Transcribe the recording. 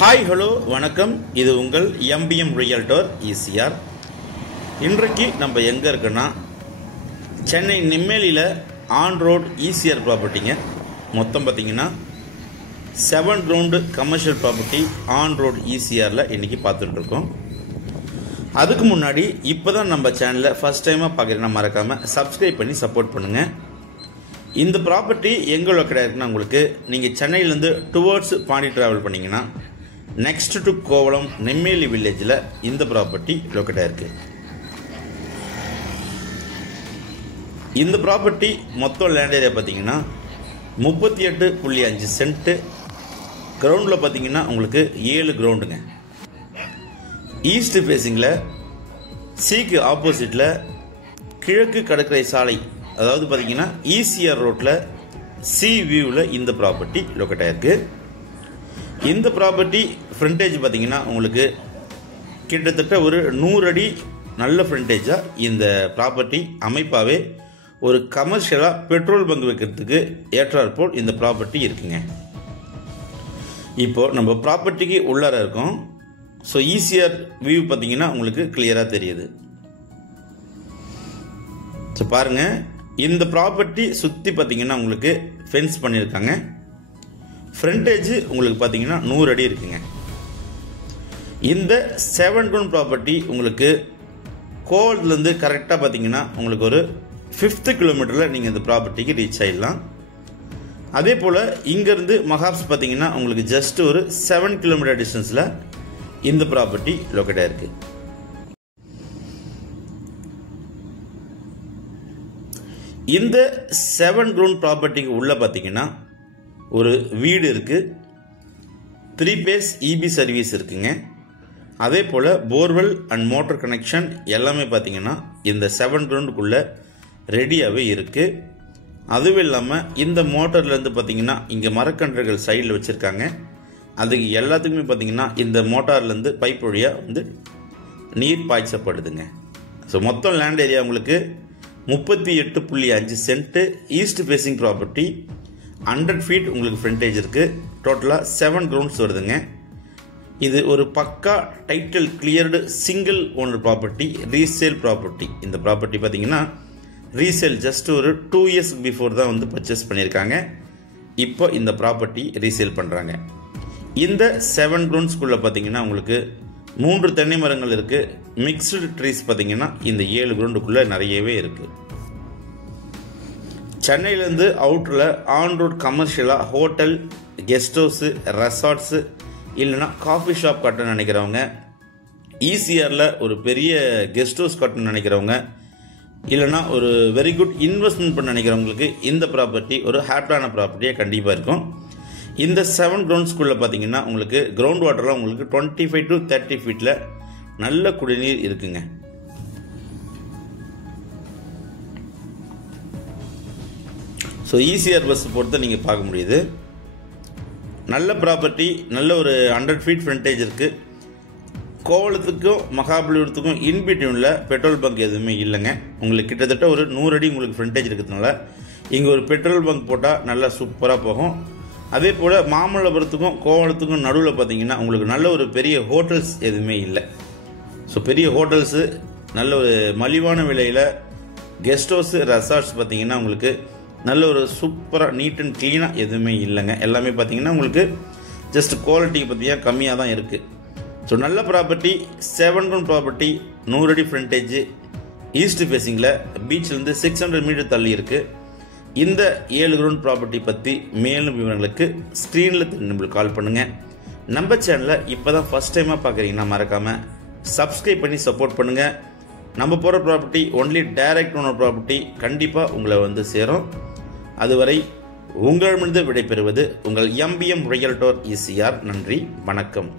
Hi hello வணக்கம். இது உங்கள் எம்பிஎம் ரியல்டர் ஈசிஆர். இன்றைக்கு நம்ம எங்கே இருக்குன்னா சென்னை நெம்மேலியில் ஆன் ரோட் ஈசிஆர் ப்ராப்பர்ட்டிங்க. மொத்தம் பார்த்தீங்கன்னா 7 ground commercial property on road ஈசிஆரில் இன்றைக்கி பார்த்துட்ருக்கோம். அதுக்கு முன்னாடி இப்போ தான் நம்ம சேனலில் ஃபஸ்ட் டைமாக பார்க்குறீங்கன்னா மறக்காமல் சப்ஸ்கிரைப் பண்ணி சப்போர்ட் பண்ணுங்கள். இந்த ப்ராப்பர்ட்டி எங்கே லொக்கேட் ஆகிருக்குன்னா, உங்களுக்கு நீங்கள் சென்னையிலேருந்து டுவர்ட்ஸ் பாண்டி ட்ராவல் பண்ணிங்கன்னா நெக்ஸ்ட் டு கோவளம் நெம்மேலி வில்லேஜில் இந்த ப்ராப்பர்ட்டி லொக்கேட் ஆகிருக்கு. இந்த ப்ராப்பர்ட்டி மொத்தம் லேண்ட் ஏரியா பார்த்தீங்கன்னா 38.5 சென்ட்டு. கிரவுண்டில் பார்த்தீங்கன்னா உங்களுக்கு 7 கிரவுண்டுங்க. ஈஸ்ட் ஃபேஸிங்கில் சீக்கு ஆப்போசிட்டில் கிழக்கு கடற்கரை சாலை, அதாவது பார்த்தீங்கன்னா ஈசிஆர் ரோட்டில் சி வியூவில் இந்த ப்ராப்பர்ட்டி லொக்கேட் ஆகிருக்கு. இந்த ப்ராப்பர்ட்டி ஃப்ரண்டேஜ் பார்த்தீங்கன்னா உங்களுக்கு கிட்டத்தட்ட ஒரு 100 அடி நல்ல ஃப்ரண்டேஜாக இந்த ப்ராப்பர்ட்டி அமைப்பாகவே ஒரு கமர்ஷியலாக பெட்ரோல் பங்க் வைக்கிறதுக்கு ஏற்றாற்போல் இந்த ப்ராப்பர்ட்டி இருக்குங்க. இப்போது நம்ம ப்ராப்பர்ட்டிக்கு உள்ளார இருக்கோம். ஸோ ஈசிஆர் வியூ பார்த்தீங்கன்னா உங்களுக்கு கிளியராக தெரியுது. ஸோ பாருங்கள், இந்த ப்ராப்பர்ட்டி சுற்றி பார்த்தீங்கன்னா உங்களுக்கு ஃபென்ஸ் பண்ணியிருக்காங்க. ஃப்ரண்டேஜ் உங்களுக்கு பார்த்தீங்கன்னா 100 அடி இருக்குங்க. இந்த 7 கிரவுண்ட் ப்ராப்பர்ட்டி உங்களுக்கு கோவளத்துலேருந்து கரெக்டாக பார்த்தீங்கன்னா உங்களுக்கு ஒரு 5th கிலோமீட்டரில் நீங்கள் இந்த ப்ராப்பர்ட்டிக்கு ரீச் ஆகிடலாம். அதே போல் இங்கேருந்து மகாப்ஸ் பார்த்தீங்கன்னா உங்களுக்கு ஜஸ்ட் ஒரு 7 கிலோமீட்டர் டிஸ்டன்ஸில் இந்த ப்ராப்பர்ட்டி லொக்கேட் ஆகிருக்கு. இந்த 7 கிரவுண்ட் ப்ராப்பர்ட்டிக்கு உள்ளே பார்த்தீங்கன்னா ஒரு வீடு இருக்குது, 3 பேஸ் இபி சர்வீஸ் இருக்குங்க. அதே போல் போர்வெல் அண்ட் மோட்டர் கனெக்ஷன் எல்லாமே பார்த்தீங்கன்னா இந்த 7 கிரவுண்டுக்குள்ளே ரெடியாகவே இருக்குது. அதுவும் இல்லாமல் இந்த மோட்டர்லேருந்து பார்த்தீங்கன்னா இங்கே மரக்கன்றுகள் சைடில் வச்சுருக்காங்க. அதுக்கு எல்லாத்துக்குமே பார்த்தீங்கன்னா இந்த மோட்டார்லேருந்து பைப் வழியாக வந்து நீர் பாய்ச்சப்படுதுங்க. ஸோ மொத்தம் லேண்ட் ஏரியா உங்களுக்கு 38.5 cent. East facing property 100 feet உங்களுக்கு ஃப்ரண்டேஜ் இருக்குது. டோட்டலாக 7 கிரவுண்ட்ஸ் வருதுங்க. இது ஒரு பக்கா title cleared single owner property, resale property. இந்த ப்ராப்பர்ட்டி பார்த்தீங்கன்னா ரீசேல் ஜஸ்ட் ஒரு 2 இயர்ஸ் பிஃபோர் தான் வந்து பர்ச்சேஸ் பண்ணியிருக்காங்க. இப்போ இந்த ப்ராப்பர்ட்டி ரீசேல் பண்ணுறாங்க. இந்த 7 கிரவுண்ட்ஸ்குள்ளே பார்த்தீங்கன்னா உங்களுக்கு 3 தென்னை மரங்கள் இருக்குது. மிக்ஸ்டு ட்ரீஸ் பார்த்தீங்கன்னா இந்த 7 கிரவுண்டுக்குள்ளே நிறையவே இருக்குது. சென்னையிலேருந்து அவுட்டரில் ஆன் ரோட் கமர்ஷியலாக ஹோட்டல், கெஸ்ட் ஹவுஸு, ரெசார்ட்ஸு இல்லைனா காஃபி ஷாப் கட்டணும்னு நினைக்கிறவங்க, ஈசிஆரில் ஒரு பெரிய கெஸ்ட் ஹவுஸ் கட்டணும்னு நினைக்கிறவங்க, இல்லைனா ஒரு வெரி குட் இன்வெஸ்ட்மெண்ட் பண்ண நினைக்கிறவங்களுக்கு இந்த ப்ராப்பர்ட்டி ஒரு ஹாப்பியான ப்ராப்பர்ட்டியாக கண்டிப்பாக இருக்கும். இந்த 7 கிரவுண்ட்ஸ்குள்ளே பார்த்தீங்கன்னா உங்களுக்கு கிரவுண்ட் வாட்டர்லாம் உங்களுக்கு 25 to 30 ஃபீட்டில் நல்ல குடிநீர் இருக்குங்க. ஸோ ஈசிஆர் பஸ் பொறுத்த நீங்கள் பார்க்க முடியுது. நல்ல ப்ராப்பர்ட்டி, நல்ல ஒரு 100 ஃபீட் ஃப்ரண்டேஜ் இருக்குது. கோவளத்துக்கும் மகாபலிபுரத்துக்கும் இன்பிட்வீனில் பெட்ரோல் பங்க் எதுவுமே இல்லைங்க. உங்களுக்கு கிட்டத்தட்ட ஒரு 100 அடி உங்களுக்கு ஃப்ரண்டேஜ் இருக்கிறதுனால இங்கே ஒரு பெட்ரோல் பங்க் போட்டால் நல்லா சூப்பராக போகும். அதே போல் மாமல்லபுரத்துக்கும் கோவளத்துக்கும் நடுவில் பார்த்தீங்கன்னா உங்களுக்கு நல்ல ஒரு பெரிய ஹோட்டல்ஸ் எதுவுமே இல்லை. ஸோ பெரிய ஹோட்டல்ஸு, நல்ல ஒரு மலிவான விலையில் கெஸ்ட் ஹவுஸு, ரெசார்ட்ஸ் பார்த்தீங்கன்னா உங்களுக்கு நல்ல ஒரு சூப்பராக நீட் அண்ட் க்ளீனாக எதுவுமே இல்லைங்க. எல்லாமே பார்த்தீங்கன்னா உங்களுக்கு ஜஸ்ட் குவாலிட்டிக்கு பார்த்தீங்கன்னா கம்மியாக தான் இருக்குது. ஸோ நல்ல ப்ராப்பர்ட்டி, 7 கிரவுண்ட் ப்ராப்பர்ட்டி, 100 அடி ஃப்ரண்டேஜ், ஈஸ்ட் ஃபேஸிங்கில் பீச்சிலேருந்து 600 மீட்டர் தள்ளி இருக்குது. இந்த 7 கிரவுண்ட் ப்ராப்பர்ட்டி பற்றி மேலும் விவரங்களுக்கு ஸ்க்ரீனில் நம்மளுக்கு கால் பண்ணுங்கள். நம்ம சேனலை இப்போ தான் ஃபஸ்ட் டைமாக பார்க்குறீங்கன்னா மறக்காமல் சப்ஸ்கிரைப் பண்ணி சப்போர்ட் பண்ணுங்கள். நம்ம போகிற property only direct owner property கண்டிப்பாக உங்களை வந்து சேரும். அதுவரை உங்களிடமிருந்து விடைபெறுவது உங்கள் எம்பிஎம் ரியல்டர் ஈசிஆர். நன்றி, வணக்கம்.